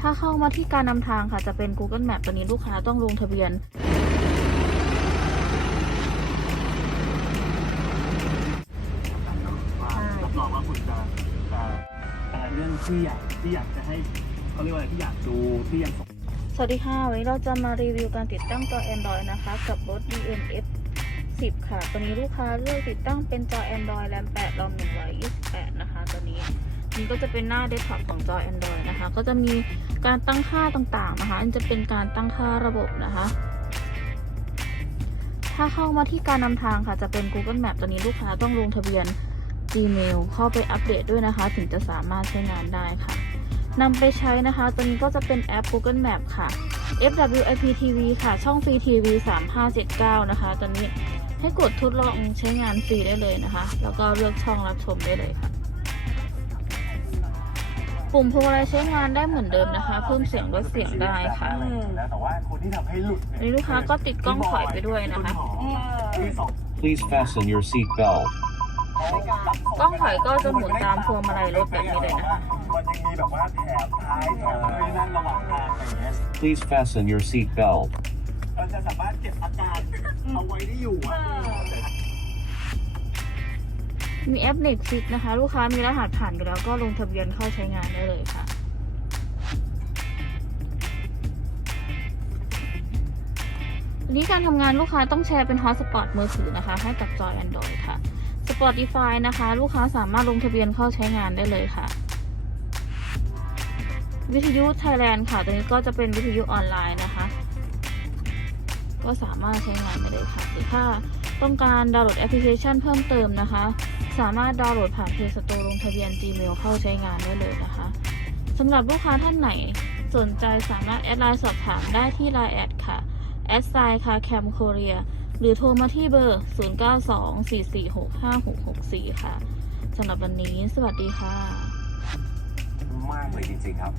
ถ้าเข้ามาที่การนำทางค่ะจะเป็น Google Map ตัวนี้ลูกค้าต้องลงทะเบียน รับรองว่าคุณจะจะแต่เรื่องที่อยากที่อยากจะให้เขาเรียกว่าอะไรที่อยากดูที่ยังสงสวัสดีค่ะ วันนี้เราจะมารีวิวการติดตั้งจอ Android นะคะ กับรถ DMF 10 ค่ะ ตัวนี้ลูกค้าเลือกติดตั้งเป็นจอ Android RAM 8 ROM 128 นะคะ ตัวนี้นี่ก็จะเป็นหน้าเดสก์ท็อปของจอ Android นะคะ ก็จะมี การตั้งค่าต่างๆนะคะ อันจะเป็นการตั้งค่าระบบนะคะ ถ้าเข้ามาที่การนำทางค่ะ จะเป็น Google Map ตัวนี้ลูกค้าต้องลงทะเบียน Gmail เข้าไปอัปเดตด้วยนะคะ ถึงจะสามารถใช้งานได้ค่ะนำไปใช้นะคะ ตัวนี้ก็จะเป็นแอป Google Map ค่ะ FWIPTV ค่ะ ช่องฟรีทีวี3579 นะคะตัวนี้ให้กดทดลองใช้งานฟรีได้เลยนะคะ แล้วก็เลือกช่องรับชมได้เลยค่ะ ปุ่มพวงมาลัยใช้งานได้เหมือนเดิมนะคะ เพิ่มเสียงลดเสียงได้ค่ะแล้วแต่ว่าคนที่ทำให้หลุดอันนี้ลูกค้าก็ติดกล้องถอยไปด้วยนะคะที่สอง Please fasten your seat belt. กล้องถอยก็จะหมุนตามพวงมาลัยรถแบบนี้เลยนะคะมันยังมีแบบว่าแถบท้ายแถบอะไรนั่นระหว่างทางอะไรอย่างเงี้ย Please fasten your seat belt. มันจะสามารถเก็บอาการเอาไว้ได้อยู่อะ มีแอป Netflix นะคะ ลูกค้ามีรหัสผ่านอยู่แล้วก็ลงทะเบียนเข้าใช้งานได้เลยค่ะทีนี้การทำงานลูกค้าต้องแชร์เป็นฮอตสปอตมือถือนะคะ ให้กับจอย Android ค่ะ Spotify นะคะ ลูกค้าสามารถลงทะเบียนเข้าใช้งานได้เลยค่ะ วิทยุ Thailand ค่ะ ตัวนี้ก็จะเป็นวิทยุออนไลน์นะคะ ก็สามารถใช้งานได้เลยค่ะหรือถ้า ต้องการดาวน์โหลดแอปพลิเคชันเพิ่มเติมนะคะ สามารถดาวน์โหลดผ่าน Play Store ลงทะเบียน Gmail เข้าใช้งานได้เลยนะคะสำหรับลูกค้าท่านไหนสนใจสามารถแอดไลน์สอบถามได้ที่ Line แอดค่ะแอดไซน์ค่ะแคมโคเรียหรือโทรมาที่เบอร์ 0924465664 ค่ะ สำหรับวันนี้ สวัสดีค่ะ มากเลยจริงๆครับ